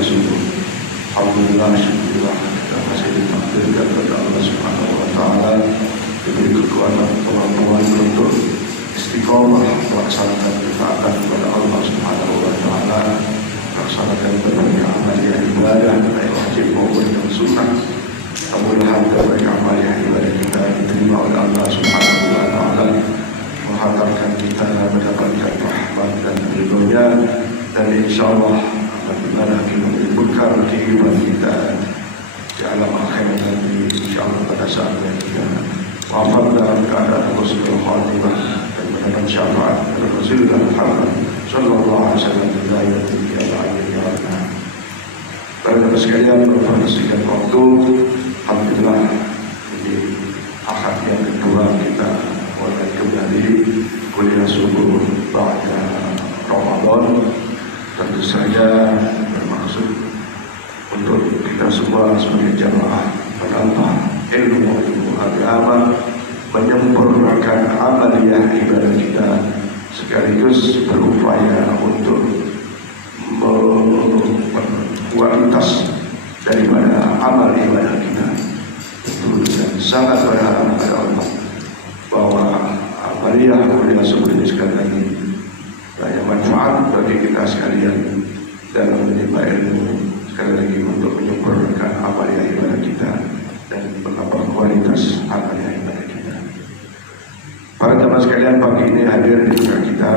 subuh. Alhamdulillah, syukurlah kita masih ditakdirkan kepada Allah Subhanahu Wa Taala diberi kekuatan kemampuan untuk istiqomah melaksanakan ketaatan kepada Allah Subhanahu Wa Taala, melaksanakan berbagai amal yang ibadah baik wajib maupun yang sunnah. Mudah-mudahan berbagai amal yang ibadah kita diterima oleh Allah Subhanahu Wa Taala, menghantarkan kita mendapatkan rahmat dan ridhonya, dan insyaallah apabila kita menimbulkan kehidupan kita di alam akhirat nanti, insyaallah pada saatnya kita wafat dalam keadaan husnul khatimah dan mendapat syafaat dari Rasulullah Muhammad sallallahu alaihi wasallam di dalam tiada. Para sekalian, memperhatikan waktu, alhamdulillah ini akad yang kedua kita mulai kembali kuliah subuh pada Ramadan. Tentu saja bermaksud untuk kita semua sebagai jamaah menambah ilmu agama, menyempurnakan amaliyah ibadah kita, sekaligus berupaya untuk kualitas daripada amal ibadah kita. Itu dan sangat berharap kepada Allah bahwa amaliyah kuliah subuh ini sekali lagi banyak manfaat bagi kita sekalian dalam menimba ilmu, sekali lagi untuk menyempurnakan amaliyah ibadah kita dan menambah kualitas amaliyah ibadah kita. Para jamaah sekalian, pagi ini hadir di tengah kita,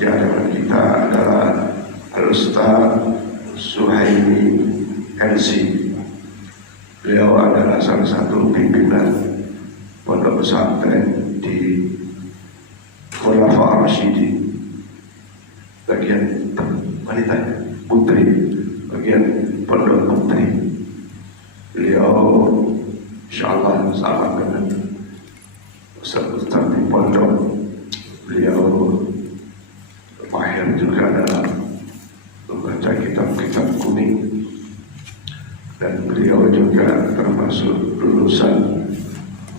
di hadapan kita adalah Al-Ustaz Suhaimi MC. Beliau adalah salah satu pimpinan pondok pesantren di Khulafaur Rasyidin, bagian wanita putri, bagian pondok putri. Beliau insyaallah sama dengan Ustaz di pondok. Beliau mahir juga dalam membaca kitab-kitab kuning, dan beliau juga termasuk lulusan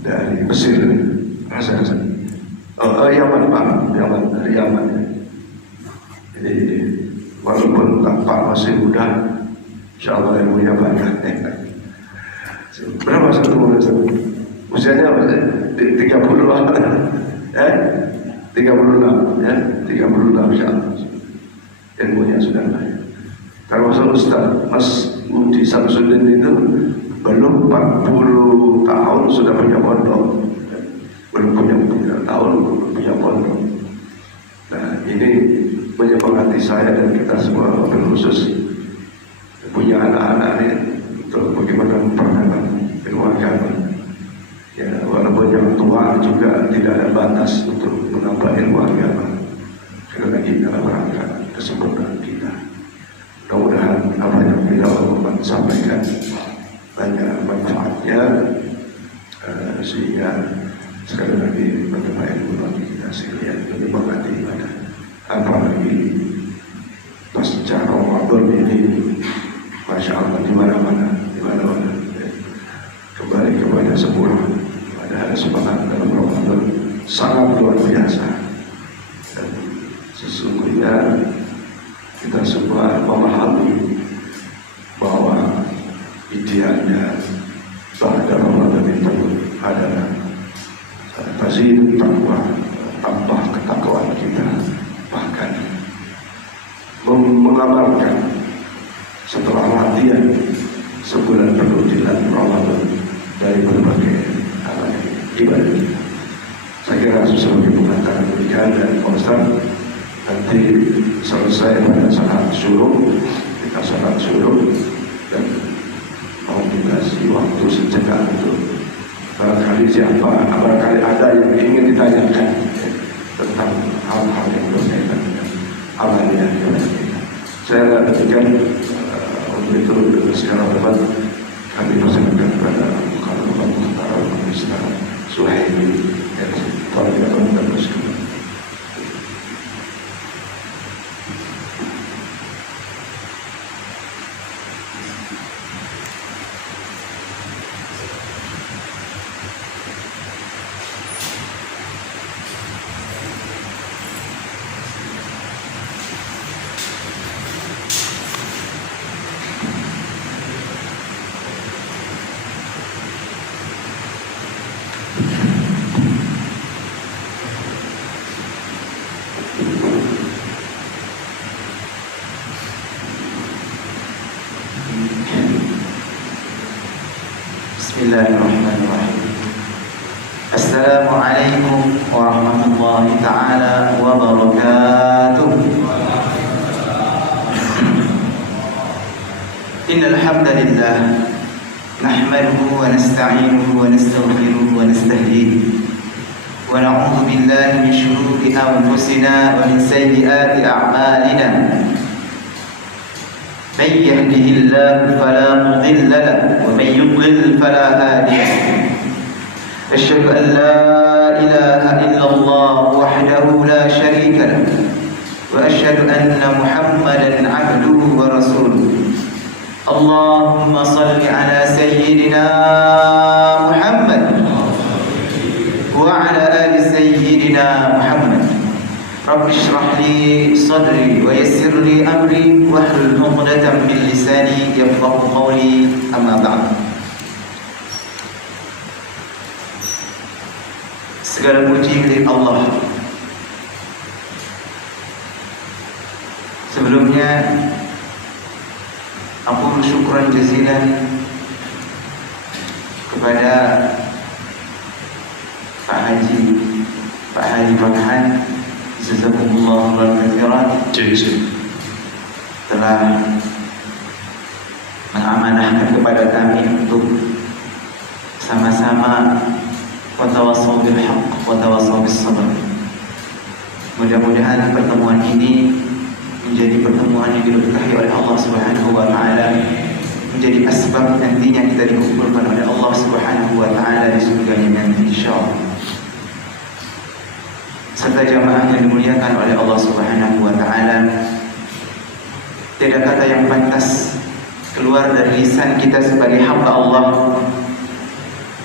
dari Mesir, Yaman Pak, dari Yaman. Jadi walaupun tampak masih muda, insyaallah ilmunya banyak. Berapa satu umur? Usianya apa? 30-an, 36, ya, 36 insyaallah. Ilmunya sudah banyak. Termasuk Ustaz Mas Mudi Samsudin itu belum 40 tahun sudah punya pondok, belum punya tahun punya pondok. Nah, ini menyemangati saya dan kita semua, khusus punya anak-anak ini untuk bagaimana memperdalam ilmu agama. Ya, walaupun yang tua juga tidak ada batas untuk menambah ilmu agama. Sekali lagi dalam rangka kesempurnaan kita. Mudah-mudahan apa yang beliau sampaikan banyak manfaatnya, sehingga sekali lagi menambah ilmu bagi kita sekalian, menyemangati ibadah. Apalagi pasca Ramadan ini, masya Allah, di mana-mana kembali kepada semula, ada semangat dalam Ramadan sangat luar biasa. Dan sesungguhnya kita semua memahami bahwa idealnya pada Ramadan itu adalah tazid takwa, tambah ketakwaan kita, bahkan mengamalkan setelah latihan sebulan penuh di bulan Ramadan dari berbagai amal ibadah kita. Saya kira sebagai pengantar demikian, dan Ustaz nanti selesai pada saat syuruk, kita salat syuruk dan mau dikasih waktu sejenak untuk barangkali ada yang ingin ditanyakan tentang hal-hal yang berkaitan dengan amaliyah ibadah kita. Saya katakan untuk itu dengan segala hormat kami persilakan kepada Mukhtar Ustaz Suhaimi yang telah teruskan. Bismillahirrahmanirrahim. Assalamualaikum warahmatullahi ta'ala wabarakatuh. Innal hamdalillah nahmaduhu wa nasta'inuhu wa nastaghfiruhu wa nastahdihi wa na'udzu billahi min shururi anfusina wa min sayyiati a'malina. من يهده الله فلا مضل له ومن يضلل فلا هادي له أشهد أن لا إله إلا الله وحده لا شريك له وأشهد أن محمدا عبده ورسوله اللهم صل على سيدنا محمد وعلى آل سيدنا محمد رب اشرح لي صدري ويسر لي أمري واحلل عقدة من لساني يفقهوا قولي أما بعد. Segala puji milik Allah. Sebelumnya aku syukuran jazilan kepada Pak Haji Farhan, jazakumullah khairan telah mengamanahkan kepada kami untuk sama-sama watawassaw bil haqq watawassaw bis sabr. Mudah-mudahan pertemuan ini menjadi pertemuan yang diberkahi oleh Allah Subhanahu wa taala, menjadi asbab nantinya kita dikumpulkan oleh Allah Subhanahu wa taala di surganya nanti insyaallah. Serta jamaah yang dimuliakan oleh Allah Subhanahu wa taala, tidak kata yang pantas keluar dari lisan kita sebagai hamba Allah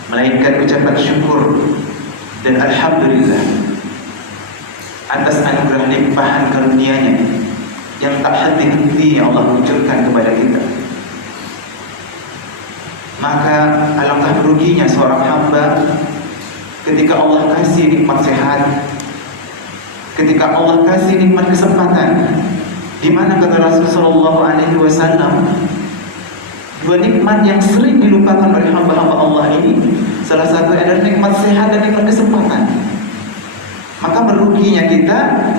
melainkan ucapan syukur dan alhamdulillah atas anugerah limpahan karunia-Nya yang tak henti-henti Allah kucurkan kepada kita. Maka alangkah meruginya seorang hamba ketika Allah kasih nikmat sehat, ketika Allah kasih nikmat kesempatan, di mana kata Rasulullah SAW, dua nikmat yang sering dilupakan oleh hamba-hamba Allah ini, salah satu adalah nikmat sehat dan nikmat kesempatan. Maka meruginya kita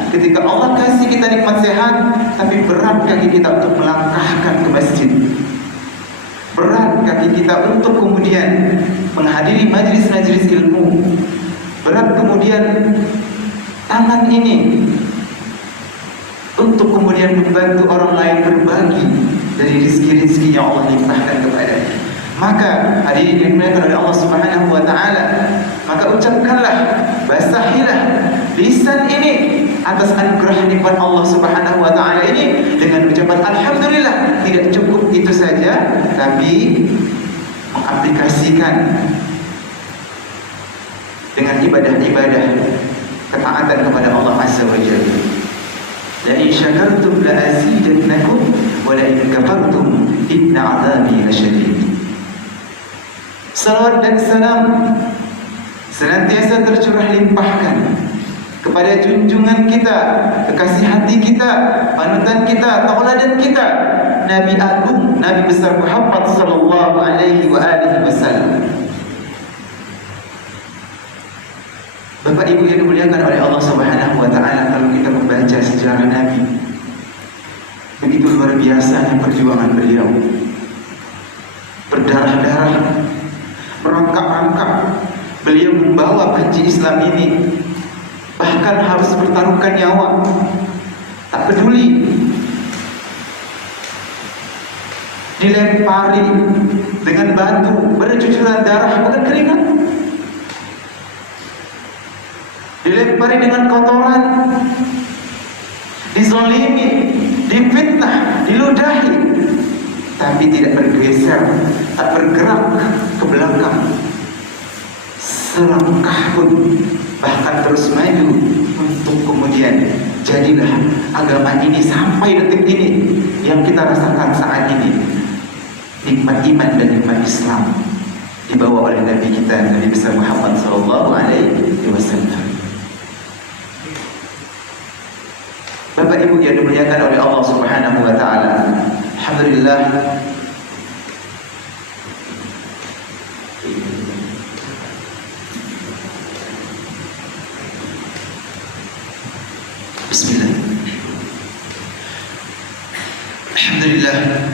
ketika Allah kasih kita nikmat sehat, tapi berat kaki kita untuk melangkahkan ke masjid, berat kaki kita untuk kemudian menghadiri majlis-majlis ilmu, berat kemudian tangan ini untuk kemudian membantu orang lain berbagi dari rezeki-rezeki yang Allah limpahkan kepadanya. Maka hari ini dimuliakan oleh Allah Subhanahu wa taala, maka ucapkanlah, basahilah lisan ini atas anugerah nikmat Allah Subhanahu wa taala ini dengan ucapan alhamdulillah. Tidak cukup itu saja, tapi mengaplikasikan dengan ibadah-ibadah ketaatan kepada Allah Azza wa Jalla. La in syakartum la azidannakum wa la in kafartum inna 'adzabi lasyadid. Salawat dan salam senantiasa tercurah limpahkan kepada junjungan kita, kekasih hati kita, panutan kita, tauladan kita, Nabi Agung, Nabi besar Muhammad sallallahu alaihi wa alihi wasallam. Bapak Ibu yang dimuliakan oleh Allah Subhanahu wa taala, kalau kita membaca sejarah Nabi, begitu luar biasanya perjuangan beliau. Berdarah-darah, merangkak-rangkak beliau membawa panji Islam ini, bahkan harus bertaruhkan nyawa. Tak peduli dilempari dengan batu, bercucuran darah bukan keringat, dilempari dengan kotoran, dizolimi, difitnah, diludahi, tapi tidak bergeser, tak bergerak ke belakang selangkah pun, bahkan terus maju untuk kemudian jadilah agama ini sampai detik ini yang kita rasakan saat ini, nikmat iman dan nikmat Islam dibawa oleh Nabi kita, Nabi besar Muhammad sallallahu alaihi wasallam. Bapak Ibu yang dimuliakan oleh Allah Subhanahu wa taala, alhamdulillah Alhamdulillah,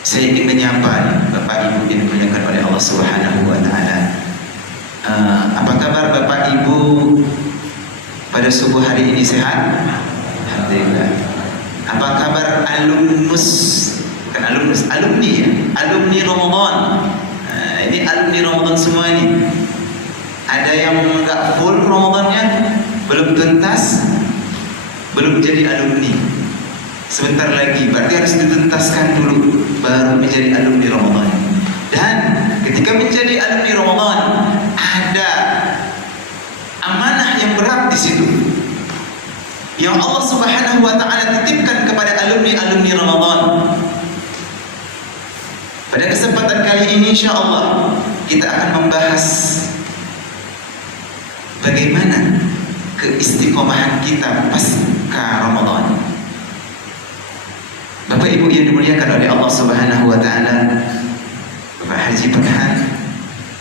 saya ingin menyapa Bapak Ibu yang dimuliakan oleh Allah Subhanahu wa Ta'ala. Apa kabar Bapak Ibu pada subuh hari ini, sehat? Alhamdulillah. Apa kabar alumnus, bukan alumnus, alumni ya, alumni Ramadan. Ini alumni Ramadan semua ini. Ada yang nggak full Ramadannya, belum tuntas, belum jadi alumni. Sebentar lagi, berarti harus dituntaskan dulu, baru menjadi alumni Ramadan. Dan ketika menjadi alumni Ramadan, ada amanah yang berat di situ, yang Allah Subhanahu wa Ta'ala titipkan kepada alumni Ramadan. Pada kesempatan kali ini, insya Allah kita akan membahas bagaimana keistiqomahan kita pasca Ramadan. Bapak Ibu yang dimuliakan oleh Allah Subhanahu wa Ta'ala, Bapak Haji Pekhan,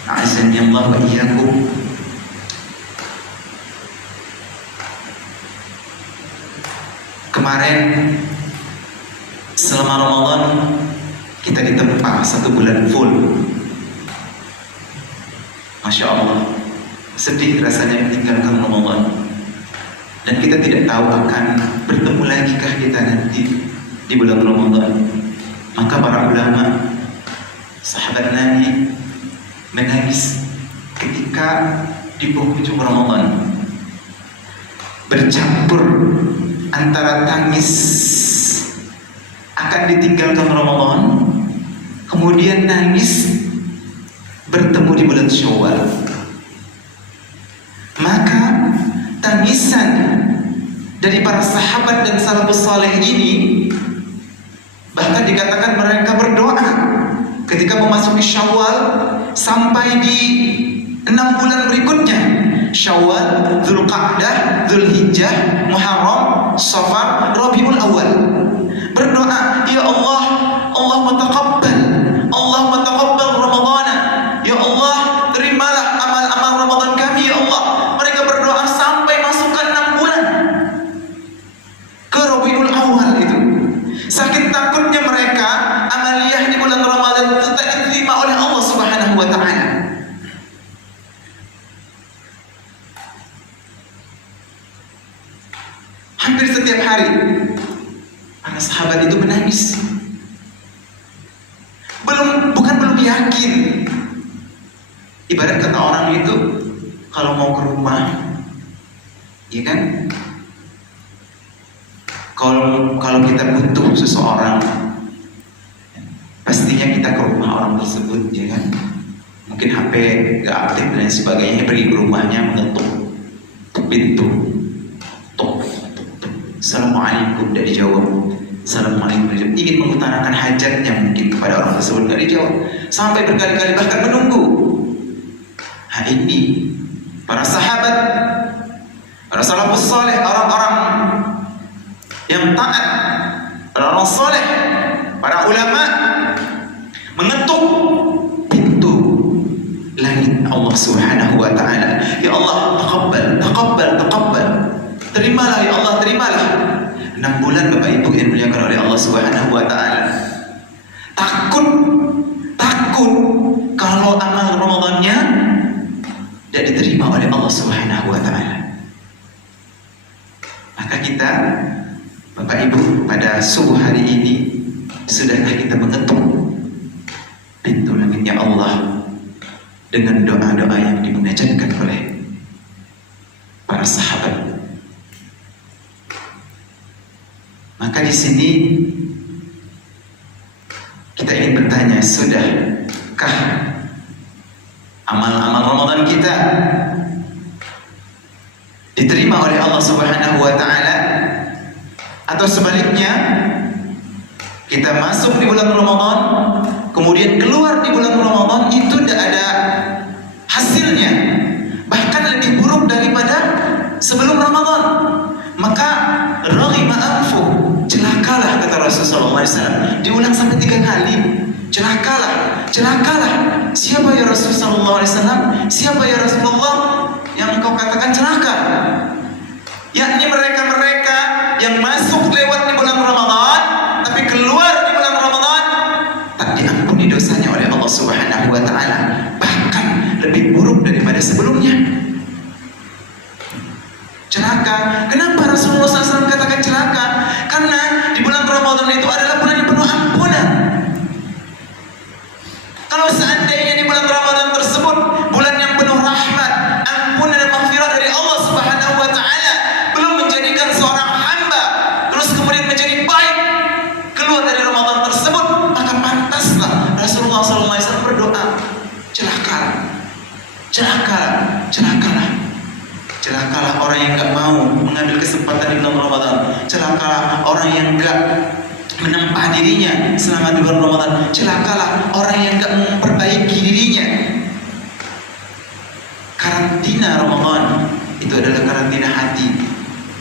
a'azzani Allah wa iyyakum. Kemarin selama Ramadan kita ditempa 1 bulan full. Masya Allah, sedih rasanya meninggalkan Ramadan, dan kita tidak tahu akan bertemu lagi kah kita nanti di bulan Ramadan. Maka para ulama, sahabat Nabi menangis ketika di penghujung Ramadan, bercampur antara tangis akan ditinggalkan Ramadan, kemudian nangis bertemu di bulan Syawal. Maka tangisan dari para sahabat dan salafus saleh ini, bahkan dikatakan mereka berdoa ketika memasuki Syawal sampai di 6 bulan berikutnya, Syawal, Dzulqa'dah, Dzulhijjah, Muharram, Safar, Rabiul Awal. Berdoa, ya Allah, Allahumma taqabbal, Allahumma taqabbal Ramadana. Ya Allah, terimalah amal-amal Ramadan kami, ya Allah. Mereka berdoa sampai masuk ke 6 bulan ke Rabiul Awal itu. Saking takutnya mereka, amaliyah di bulan Ramadan itu tak diterima oleh Allah Subhanahu wa Ta'ala. Hampir setiap hari para sahabat itu menangis. Bukan belum yakin. Ibarat kata orang itu kalau mau ke rumah, ya kan? Kalau kita butuh seseorang, pastinya kita ke rumah orang tersebut, ya kan? Mungkin HP gak aktif dan sebagainya, pergi ke rumahnya, mengetuk pintu, tok. Assalamualaikum, tidak dijawab. Assalamualaikum, tidak dijawab. Ingin mengutarakan hajatnya mungkin kepada orang tersebut, tidak dijawab. Sampai berkali-kali bahkan menunggu. Nah ini para sahabat, para salafus saleh, orang-orang yang taat, orang-orang saleh, para ulama mengetuk pintu langit Allah Subhanahu wa Ta'ala. Ya Allah, taqabbal, taqabbal, taqabbal. Terimalah ya Allah, terimalah. 6 bulan Bapak Ibu yang dimuliakan oleh Allah Subhanahu wa Ta'ala. Takut kalau amal Ramadannya tidak diterima oleh Allah Subhanahu wa Ta'ala. Maka kita, Bapak Ibu, pada subuh hari ini sudahkah kita mengetuk pintu langitnya Allah dengan doa-doa yang dimunajatkan oleh para sahabat. Maka di sini kita ingin bertanya, sudahkah amal-amal Ramadan kita diterima oleh Allah Subhanahu wa Ta'ala, atau sebaliknya kita masuk di bulan Ramadan kemudian keluar di bulan Ramadan itu tidak ada hasilnya, bahkan lebih buruk daripada sebelum Ramadan. Maka raghima anfu, celakalah kata Rasulullah SAW. Diulang sampai 3 kali. Celakalah, celakalah. Siapa ya Rasulullah SAW? Siapa ya Rasulullah yang engkau katakan celaka? Yakni mereka-mereka yang itu adalah bulan yang penuh ampunan. Kalau seandainya di bulan Ramadan tersebut bulan yang penuh rahmat, ampunan dan maghfirah dari Allah Subhanahu wa taala, belum menjadikan seorang hamba terus kemudian menjadi baik keluar dari Ramadan tersebut, maka pantaslah Rasulullah SAW berdoa, celakalah orang yang enggak mau mengambil kesempatan di bulan Ramadan, celakalah orang yang enggak menempa dirinya selama di bulan Ramadan, celakalah orang yang enggak memperbaiki dirinya. Karantina Ramadan itu adalah karantina hati,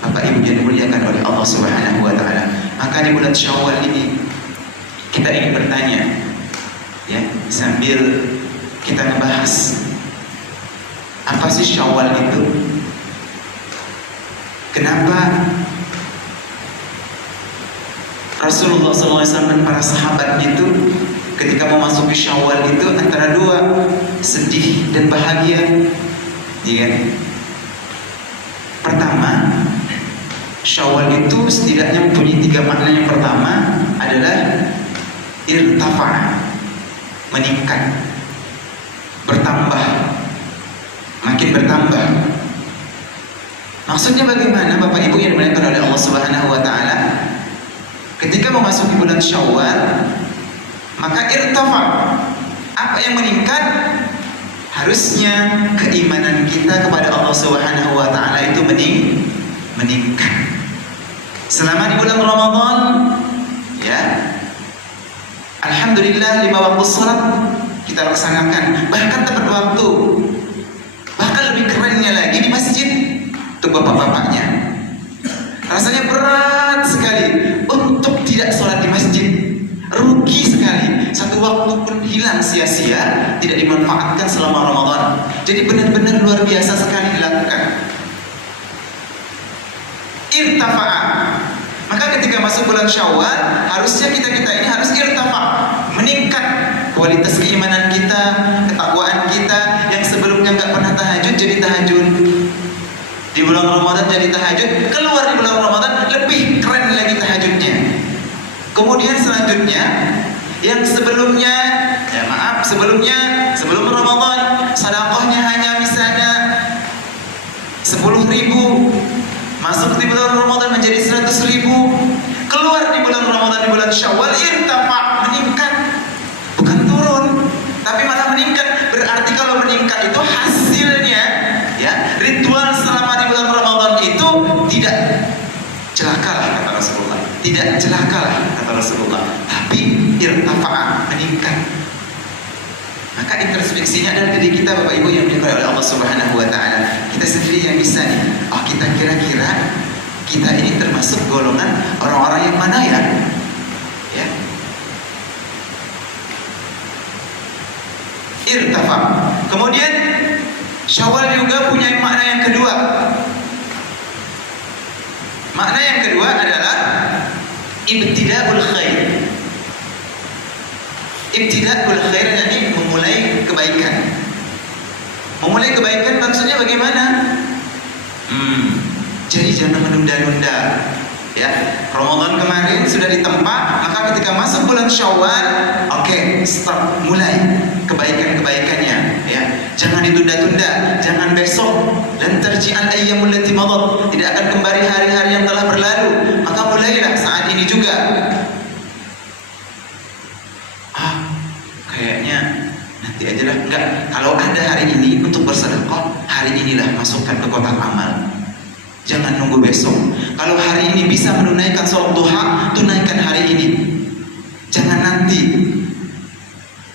Bapak Ibu yang dimuliakan oleh Allah Subhanahu wa taala. Maka di bulan Syawal ini kita ingin bertanya, ya, sambil kita membahas apa sih Syawal itu? Kenapa Rasulullah SAW dan para sahabat itu ketika memasuki Syawal itu antara dua, sedih dan bahagia, ya kan? Pertama, Syawal itu setidaknya mempunyai tiga makna. Yang pertama adalah irtafa, meningkat, bertambah, makin bertambah. Maksudnya bagaimana Bapak Ibu yang dimuliakan oleh Allah Subhanahu wa taala? Ketika memasuki bulan Syawal, maka irtafa, apa yang meningkat? Harusnya keimanan kita kepada Allah Subhanahu wa taala itu meningkat. Selama di bulan Ramadan, ya, alhamdulillah 5 waktu salat kita laksanakan, bahkan tepat waktu. Bahkan lebih kerennya lagi di masjid untuk bapak-bapaknya. Rasanya berat sekali untuk tidak sholat di masjid. Rugi sekali, satu waktu pun hilang sia-sia, tidak dimanfaatkan selama Ramadan. Jadi benar-benar luar biasa sekali dilakukan. Irtafa'a, maka ketika masuk bulan Syawal, harusnya kita ini harus irtafa, meningkat kualitas keimanan kita, ketakwaan kita. Yang sebelumnya nggak pernah tahajud jadi tahajud, di bulan Ramadan jadi tahajud, keluar di bulan Ramadan lebih keren lagi tahajudnya. Kemudian selanjutnya, yang sebelumnya, sebelum Ramadan sedekahnya hanya misalnya 10.000, masuk di bulan Ramadan menjadi 100.000, keluar di bulan Ramadan, di bulan Syawal, irtafa, meningkat, bukan turun, tapi malah meningkat. Berarti kalau meningkat itu hasilnya, ya, ritual selama di bulan Ramadan itu tidak celakalah kata Rasulullah, tidak celakalah kata Rasulullah, tapi irtafa, meningkat. Maka introspeksinya adalah diri kita, Bapak Ibu yang dimuliakan oleh Allah Subhanahu wa taala. Kita sendiri yang bisa nih, oh kita kira-kira kita ini termasuk golongan orang-orang yang mana ya? Ya. Irtafa. Kemudian Syawal juga punya makna yang kedua. Makna yang kedua adalah ibtida'ul khair. Ibtida'ul khair yakni memulai kebaikan. Memulai kebaikan maksudnya bagaimana? Jadi jangan menunda-nunda. Ya, Ramadan kemarin sudah ditempa, maka ketika masuk bulan Syawal, oke, start, mulai kebaikan-kebaikannya. Ya, jangan ditunda-tunda, jangan besok. Dan terji'al ayyamul lati madat, tidak akan kembali hari-hari yang telah berlalu. Maka mulailah saat ini juga. Kayaknya nanti aja lah. Enggak, kalau ada hari ini untuk bersedekah, hari inilah masukkan ke kotak amal. Jangan nunggu besok. Kalau hari ini bisa menunaikan sholat duha, tunaikan hari ini. Jangan nanti.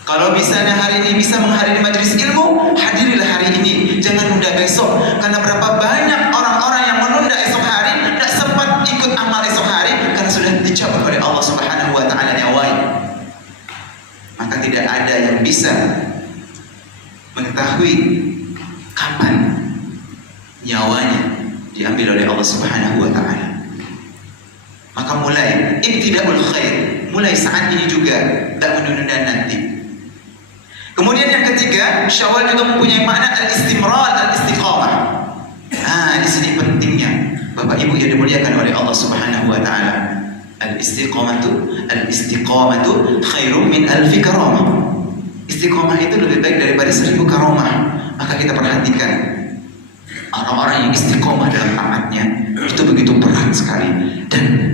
Kalau misalnya hari ini bisa menghadiri majelis ilmu, hadirilah hari ini. Jangan nunda besok. Karena berapa banyak orang-orang yang menunda esok hari, tidak sempat ikut amal esok hari, karena sudah dicabut oleh Allah Subhanahu wa taala nyawanya. Maka tidak ada yang bisa mengetahui kapan nyawanya diambil oleh Allah Subhanahu wa taala. Maka mulai ibtida'ul khair, mulai saat ini juga, tak menunda nanti. Kemudian yang ketiga, Syawal juga mempunyai makna al-istimrar, al-istiqamah. Di sini pentingnya Bapak Ibu yang dimuliakan oleh Allah Subhanahu wa taala. Al-istiqamatu khairum min alfi karamah. Istiqomah itu lebih baik daripada 1000 karamah. Maka kita perhatikan orang-orang yang istiqomah dalam taatnya itu begitu berat sekali. Dan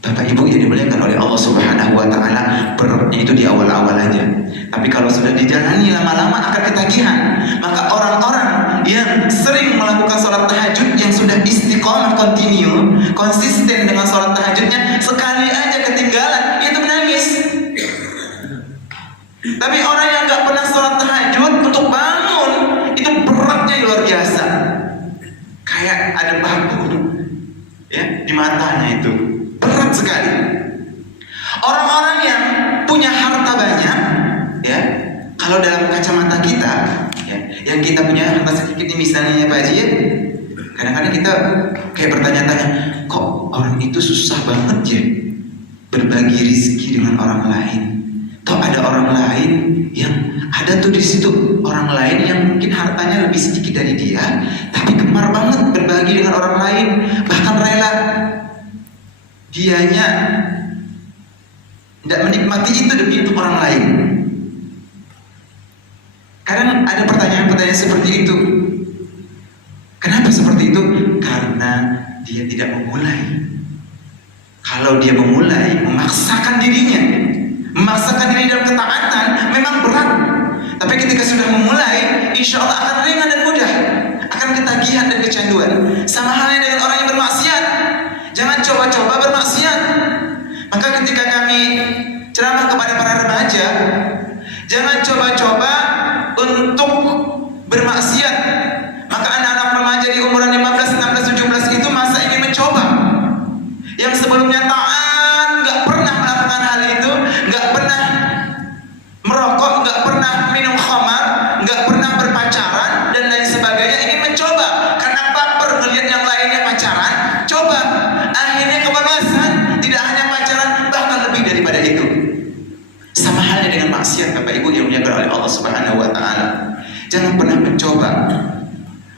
Bapak Ibu yang dimuliakan oleh Allah Subhanahu wa taala, beratnya itu di awal-awal aja. Tapi kalau sudah dijalani lama-lama akan ketagihan. Maka orang-orang yang sering melakukan sholat tahajud, yang sudah istiqomah konsisten dengan sholat tahajudnya, sekali aja ketinggalan itu menangis. Tapi orang yang nggak pernah sholat tahajud untuk bangun itu beratnya luar biasa. Kayak ada batu ya di matanya, itu berat sekali. Orang-orang yang punya harta banyak, ya, kalau dalam kacamata kita, ya, yang kita punya harta sedikit ini misalnya Pak Haji, ya, kadang-kadang kita kayak bertanya-tanya, kok orang itu susah banget ya berbagi rezeki dengan orang lain. Toh ada orang lain yang ada tuh di situ, orang lain yang mungkin hartanya lebih sedikit dari dia, tapi gemar banget berbagi dengan orang lain, bahkan rela dianya tidak menikmati itu demi untuk orang lain. Kadang ada pertanyaan-pertanyaan seperti itu. Kenapa seperti itu? Karena dia tidak memulai. Kalau dia memulai, memaksakan dirinya, memaksakan diri dalam ketaatan, memang berat. Tapi ketika sudah memulai, insya Allah akan ringan dan mudah. Akan ketagihan dan kecanduan. Sama halnya dengan orang yang bermaksiat. Jangan coba-coba bermaksiat. Maka ketika kami ceramah kepada para remaja, jangan coba-coba untuk bermaksiat. Maka anak-anak remaja di umuran 15, 16, 17 itu masa ingin mencoba. Yang sebelumnya taat, nggak pernah melakukan hal itu, nggak pernah merokok, nggak pernah minum khamar, nggak pernah berpacaran dan lain sebagainya, ingin mencoba karena baper melihat yang lainnya pacaran, coba. Akhirnya kebablasan, tidak hanya pacaran, bahkan lebih daripada itu. Sama halnya dengan maksiat, Bapak Ibu yang dimuliakan oleh Allah Subhanahu wa taala. Jangan pernah mencoba.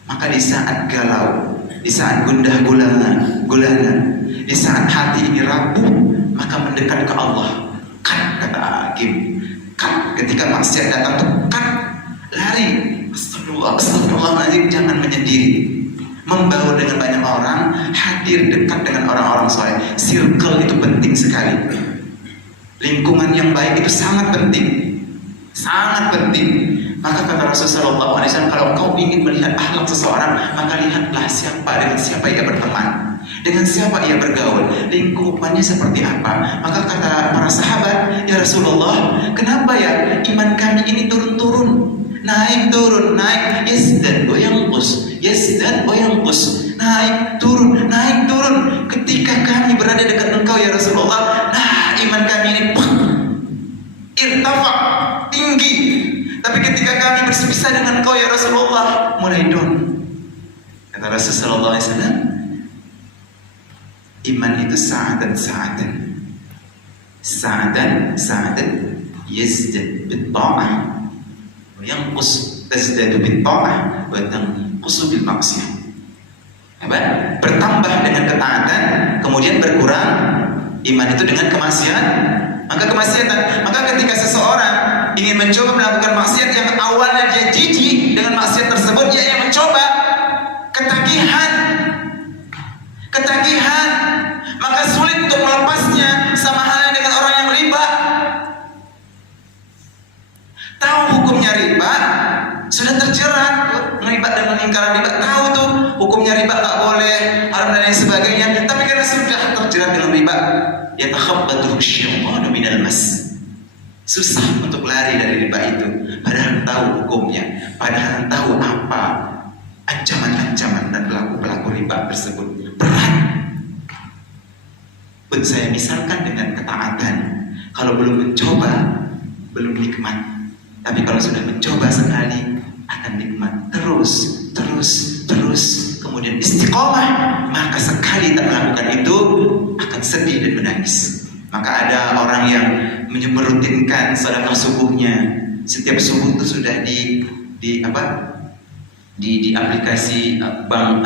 Maka di saat galau, di saat gundah gulana, di saat hati ini rapuh, maka mendekat ke Allah. Kata Hakim, ketika maksiat datang tuh lari. Astagfirullahaladzim, jangan menyendiri. Membaur dengan banyak orang, hadir dekat dengan orang-orang soleh. Circle itu penting sekali. Lingkungan yang baik itu sangat penting, sangat penting. Maka kata Rasulullah SAW, kalau kau ingin melihat akhlak seseorang, maka lihatlah dengan siapa ia berteman, dengan siapa ia bergaul, lingkungannya seperti apa. Maka kata para sahabat, ya Rasulullah, kenapa ya iman kami ini turun-turun, naik turun, naik, yazdad wa yanqus, yazdad wa yanqus, naik turun, naik turun. Ketika kami berada dekat engkau ya Rasulullah, nah iman kami ini irtafa, tinggi. Tapi ketika kami berpisah dengan engkau ya Rasulullah, mulai down. Kata Rasulullah SAW, iman itu sa'adan yazdad bit-ta'ah wa yanqus, tazdadu bit-ta'ah wa tanqusu bil-maksiyah. Bertambah dengan ketaatan, kemudian berkurang iman itu dengan kemaksiatan. Maka ketika seseorang ingin mencoba melakukan maksiat yang awalnya dia jijik dengan maksiat tersebut, dia yang mencoba, ketagihan, maka sulit untuk melepasnya. Sama halnya dengan orang yang riba. Tahu hukumnya riba, sudah terjerat ngeribat dan mengingkari riba, tahu tuh hukumnya riba nggak boleh, haram dan lain sebagainya. Tapi karena sudah terjerat dengan riba, yatakhabbathu syaitanu minal mas. Susah untuk lari dari riba itu, padahal tahu hukumnya, padahal tahu apa ancaman-ancaman dan pelaku-pelaku riba tersebut. Berat. Saya misalkan dengan ketaatan, kalau belum mencoba, belum nikmat. Tapi kalau sudah mencoba sekali, akan nikmat terus. Kemudian istiqomah, maka sekali tak melakukan itu akan sedih dan menangis. Maka ada orang yang merutinkan sedekah subuhnya. Setiap subuh itu sudah di aplikasi bank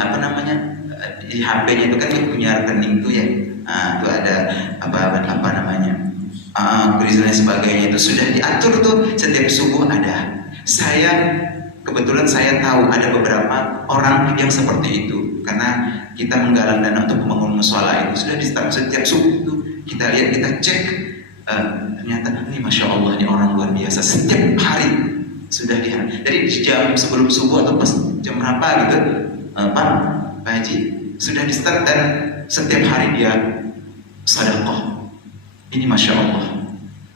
di HP-nya itu kan punya rekening tuh ya, tuh ada apa namanya, kris dan sebagainya, itu sudah diatur tuh setiap subuh ada. Kebetulan saya tahu ada beberapa orang yang seperti itu, karena kita menggalang dana untuk membangun musola itu sudah di setiap subuh itu kita lihat, kita cek, ternyata ini masya Allah ini orang luar biasa, setiap hari sudah lihat. Jadi jam sebelum subuh atau pas jam berapa gitu, Pak Haji sudah di start dan setiap hari dia sedekah. Ini masya Allah.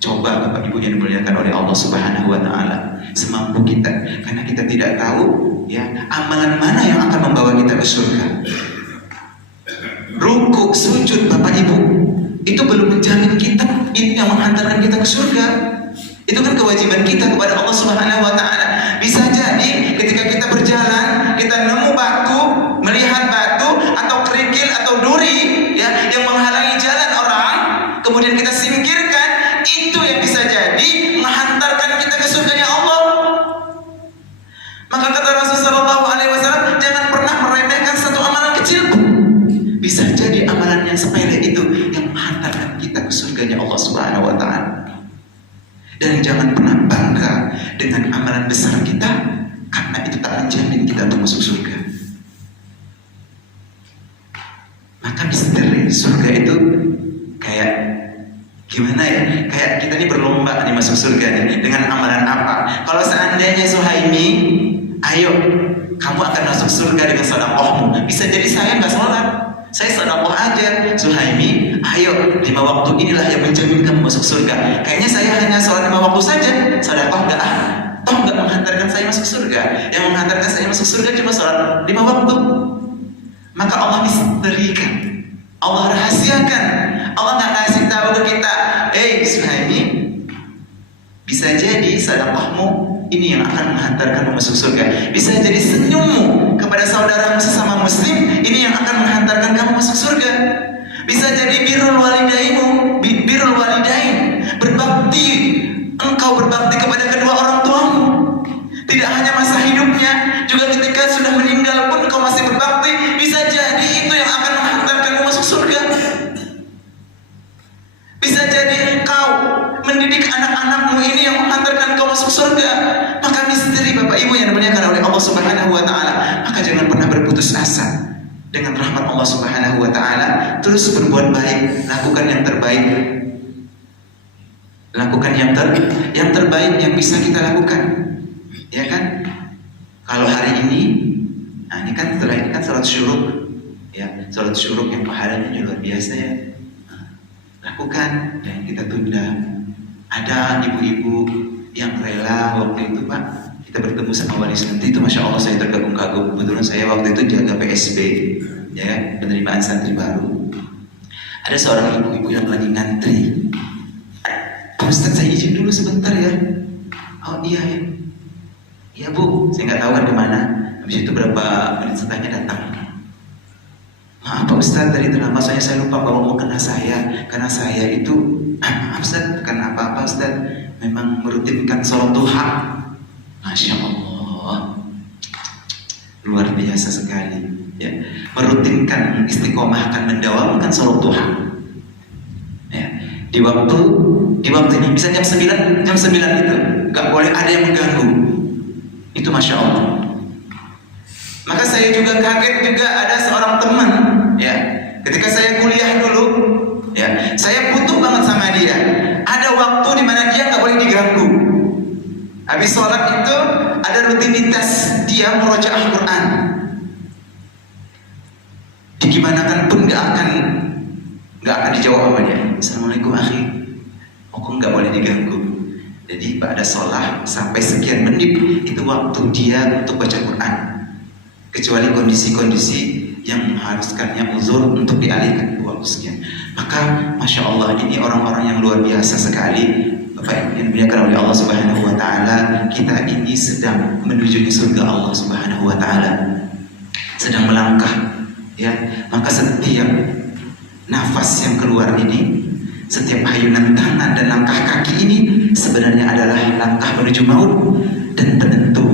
Coba Bapak Ibu yang dimuliakan oleh Allah Subhanahu wa Ta'ala, semampu kita, karena kita tidak tahu ya amalan mana yang akan membawa kita ke surga. Rukuk, sujud Bapak Ibu itu belum menjamin kita ini yang menghantarkan kita ke surga. Itu kan kewajiban kita kepada Allah Subhanahu wa Ta'ala. Bisa jadi ketika kita berjalan, kita nemu batu, melihat batu atau kerikil atau duri ya yang menghalangi jalan orang, kemudian kita singkirkan, itu yang bisa jadi menghantarkan kita ke surganya Allah. Maka kata Rasulullah SAW, jangan pernah meremehkan satu amalan kecil. Bisa jadi amalan yang sepele itu yang menghantarkan kita ke surganya Allah Subhanahu wa Ta'ala. Dan jangan pernah bangga dengan amalan besar kita, karena itu tak menjamin kita untuk masuk surga. Maka misteri surga itu kayak gimana ya? Kayak kita ini berlomba nih masuk surga nih dengan amalan apa? Kalau seandainya Suhaimi, ayo kamu akan masuk surga dengan sedekahmu. Bisa jadi saya nggak sholat, saya sedekah aja. Suhaimi, ayo 5 waktu inilah yang menjamin kamu masuk surga. Kayaknya saya hanya sholat 5 waktu saja, sedekah enggak toh nggak menghantarkan saya masuk surga. Yang menghantarkan saya masuk surga cuma sholat 5 waktu. Maka Allah misterikan, Allah rahasiakan, Allah nggak kasih tahu ke kita, Suhaimi, bisa jadi sedekahmu ini yang akan menghantarkanmu masuk surga. Bisa jadi senyummu kepada saudaramu sesama muslim ini yang akan menghantarkan kamu masuk surga. Bisa jadi birrul walidain, berbakti, engkau berbakti kepada kedua orang tuamu. Tidak hanya masa hidupnya, juga ketika sudah meninggal pun engkau masih berbakti. Bisa jadi itu yang akan menghantarkanmu masuk surga. Bisa jadi engkau mendidik anak-anakmu ini yang menghantarkan engkau masuk surga. Maka misteri Bapak Ibu yang dimuliakan oleh Allah Subhanahu wa Ta'ala, maka jangan pernah berputus asa dengan rahmat Allah Subhanahu wa Ta'ala. Terus berbuat baik, lakukan yang terbaik. Lakukan yang terbaik yang bisa kita lakukan. Ya kan? Kalau hari ini, nah ini kan setelah ini kan salat syuruk. Ya, salat syuruk yang pahalanya luar biasa ya. Lakukan, dan kita tunda. Ada ibu-ibu yang rela waktu itu, Pak, kita bertemu sama wali santri itu, masya Allah saya terkagum-kagum. Kebetulan saya waktu itu jaga PSB, ya, penerimaan santri baru. Ada seorang ibu-ibu yang lagi ngantri. Ustaz, saya izin dulu sebentar ya. Oh iya ya. Iya Bu, saya nggak tahu kan kemana. Habis itu berapa menit setelahnya datang. Maaf Pak Ustaz, dari terlambat saya lupa bawa mau kena saya. Karena saya itu, maaf Ustaz, bukan apa-apa Ustaz, memang merutinkan sholat duha. Masya Allah, luar biasa sekali ya. Merutinkan, istiqomahkan, mendawamkan sholat duha ya. Di waktu ini, bisa jam 9 itu gak boleh ada yang mengganggu. Itu Masya Allah. Maka saya juga kaget juga ada seorang teman ya, ketika saya kuliah dulu ya, saya butuh banget sama dia. Ada waktu di mana dia nggak boleh diganggu. Habis sholat itu ada rutinitas dia murojaah Quran. Digimanakan pun nggak akan dijawab sama dia. Assalamualaikum akhi, aku nggak boleh diganggu. Jadi pada sholat sampai sekian menit itu waktu dia untuk baca Quran. Kecuali kondisi-kondisi yang mengharuskannya uzur untuk dialihkan ke waktu sekian. Maka Masya Allah, ini orang-orang yang luar biasa sekali. Bapak yang dimuliakan oleh Allah Subhanahu wa Ta'ala, kita ini sedang menuju ke surga Allah Subhanahu wa Ta'ala, sedang melangkah ya. Maka setiap nafas yang keluar ini, setiap ayunan tangan dan langkah kaki ini sebenarnya adalah langkah menuju maut dan penentu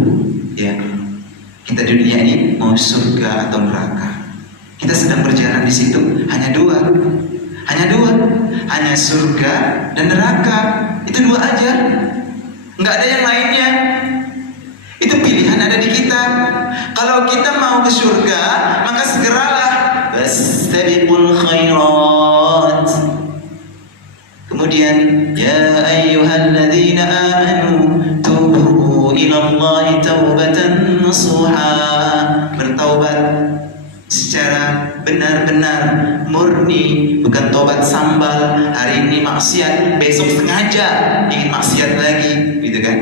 ya, kita di dunia ini mau surga atau neraka. Kita sedang berjalan di situ. Hanya dua, hanya surga dan neraka. Itu dua aja, nggak ada yang lainnya. Itu pilihan ada di kita. Kalau kita mau ke surga, maka segeralah wastabiqul khairat. Kemudian ya ayyuhalladzina amanu tubu ilallahi taubatan nasuha. Bertaubat secara benar-benar murni, bukan tobat sambal. Hari ini maksiat, besok sengaja ingin maksiat lagi, gitu kan?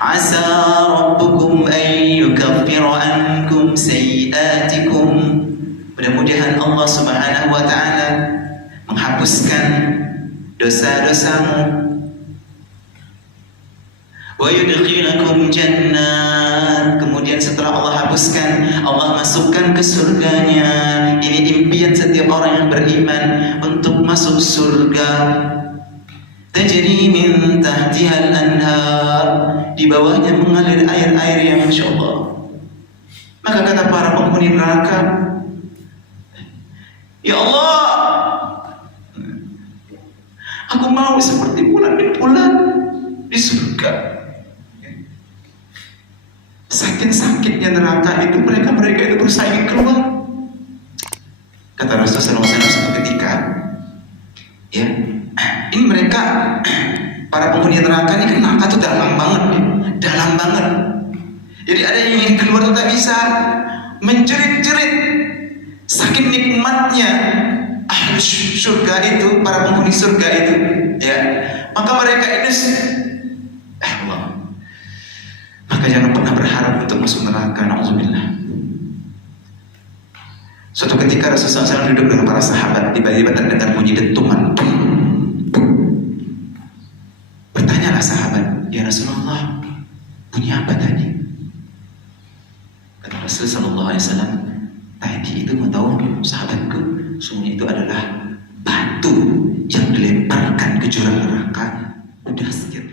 Asa rabbukum an yukaffira ankum sayyi'atikum. Mudah-mudahan Allah Subhanahu wa taala menghapuskan dosa-dosamu. Wa yudkhilakum jannat. Kemudian setelah Allah hapuskan, Allah masukkan ke surganya. Ini impian setiap orang yang beriman untuk masuk surga. Tajri min tahtihal anhar. Di bawahnya mengalir air-air yang Masya Allah. Maka kata para penghuni neraka, ya Allah, aku mau seperti bulan bin bulan di surga. Sakit-sakitnya neraka itu mereka itu bersaing keluar. Kata Rasulullah SAW suatu ketika, ya, ini mereka para penghuni neraka ini kan neraka tuh dalam banget, dalam banget. Jadi ada yang ingin keluar tuh tak bisa, menjerit-jerit, saking nikmatnya ahli surga itu, para penghuni surga itu, ya. Maka mereka ini, Allah. Maka jangan pernah berharap untuk masuk neraka, na'udzubillah. Suatu ketika Rasulullah SAW duduk dengan para sahabat, tiba-tiba terdengar bunyi dentuman. Bertanyalah sahabat, ya Rasulullah, bunyi apa tadi? Kata Rasulullah SAW, tadi itu mau tahu sahabatku, sungguh itu adalah batu yang dilemparkan ke jurang neraka. Udah sekian